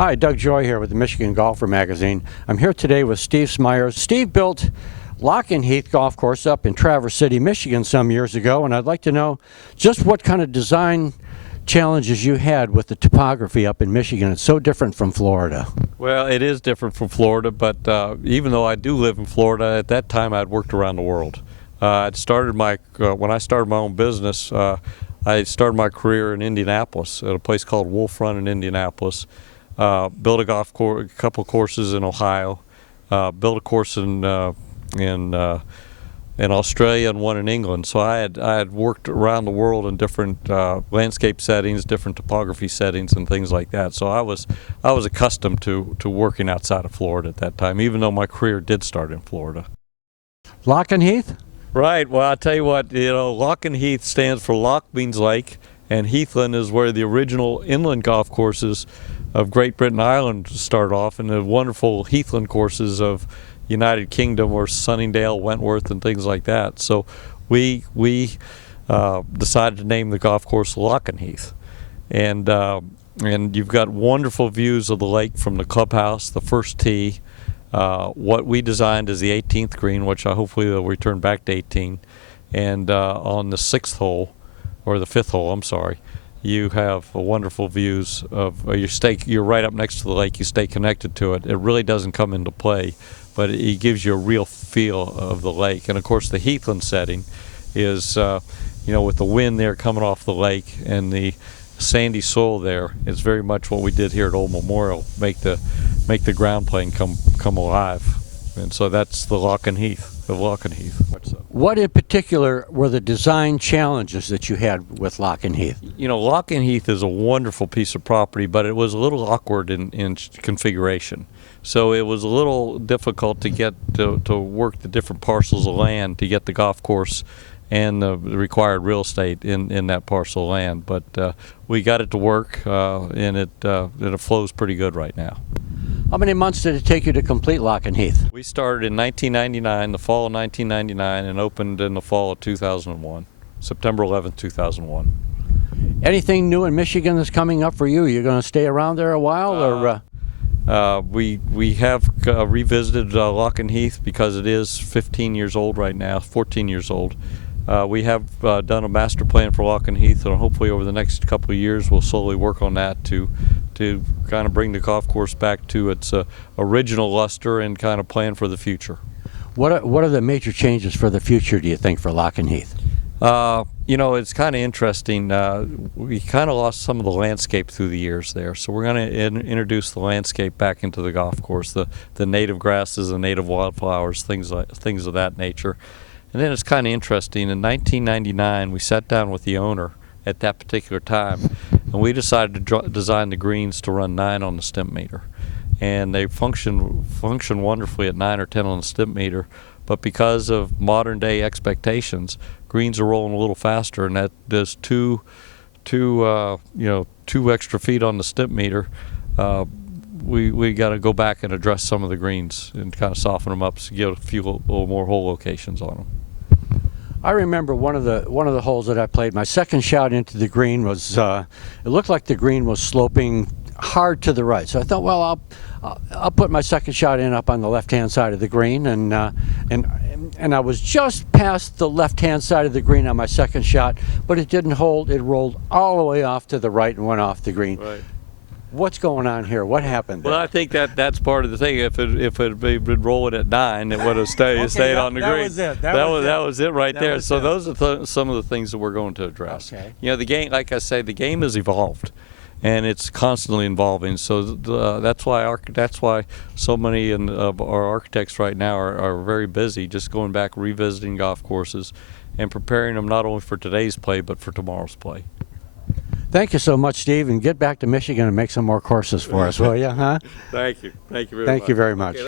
Hi, Doug Joy here with the Michigan Golfer Magazine. I'm here today with Steve Smyers. Steve built LochenHeath Golf Course up in Traverse City, Michigan some years ago, and I'd like to know just what kind of design challenges you had with the topography up in Michigan. It's so different from Florida. Well, it is different from Florida, but even though I do live in Florida, at that time I'd worked around the world. I'd started when I started my own business, I started my career in Indianapolis at a place called Wolf Run in Indianapolis. Built a golf course, a couple courses in Ohio, built a course in Australia and one in England. So I had worked around the world in different landscape settings, different topography settings, and things like that. So I was accustomed to working outside of Florida at that time, even though my career did start in Florida. LochenHeath? Right. Well, I tell you what, LochenHeath stands for Loch means lake, and Heathland is where the original inland golf courses of Great Britain Island started off, and the wonderful Heathland courses of United Kingdom or Sunningdale, Wentworth, and things like that. So we decided to name the golf course LochenHeath, and you've got wonderful views of the lake from the clubhouse, the first tee. What we designed is the 18th green, which hopefully they'll return back to 18, and on the 6th hole, or the 5th hole, I'm sorry, you have wonderful views of you're right up next to the lake. You stay connected to it. It really doesn't come into play, but it gives you a real feel of the lake. And of course, the Heathland setting is, with the wind there coming off the lake and the sandy soil there, it's very much what we did here at Old Memorial, make the ground plane come alive. And so that's the LochenHeath of LochenHeath. What in particular were the design challenges that you had with LochenHeath? LochenHeath is a wonderful piece of property, but it was a little awkward in configuration. So it was a little difficult to get to work the different parcels of land to get the golf course and the required real estate in that parcel of land. But we got it to work, and it flows pretty good right now. How many months did it take you to complete LochenHeath? We started in 1999, the fall of 1999, and opened in the fall of 2001, September 11th, 2001. Anything new in Michigan that's coming up for you? You're going to stay around there a while, or? We have revisited LochenHeath because it is 15 years old right now, 14 years old. We have done a master plan for LochenHeath, and hopefully over the next couple of years we'll slowly work on that to kind of bring the golf course back to its original luster and kind of plan for the future. What are the major changes for the future, do you think, for LochenHeath? It's kind of interesting. We kind of lost some of the landscape through the years there, so we're going to introduce the landscape back into the golf course, the native grasses, the native wildflowers, things of that nature. And then it's kind of interesting. In 1999, we sat down with the owner at that particular time, and we decided to design the greens to run 9 on the Stimpmeter, and they function wonderfully at 9 or 10 on the Stimpmeter. But because of modern day expectations, greens are rolling a little faster, and that does two extra feet on the Stimpmeter. We got to go back and address some of the greens and kind of soften them up to get a little more hole locations on them. I remember one of the holes that I played. My second shot into the green was it looked like the green was sloping hard to the right. So I thought, well, I'll put my second shot in up on the left-hand side of the green, and I was just past the left-hand side of the green on my second shot, but it didn't hold. It rolled all the way off to the right and went off the green. Right. What's going on here? What happened there? Well, I think that's part of the thing. If it had been rolling at 9, it would have stayed on the green. That was it right there. So those are some of the things that we're going to address. Okay. The game, like I say, the game has evolved, and it's constantly evolving. So that's why so many of our architects right now are very busy, just going back, revisiting golf courses, and preparing them not only for today's play but for tomorrow's play. Thank you so much, Steve, and get back to Michigan and make some more courses for us, will you? Huh? Thank you. Thank you very much. Thank you very much. Okay.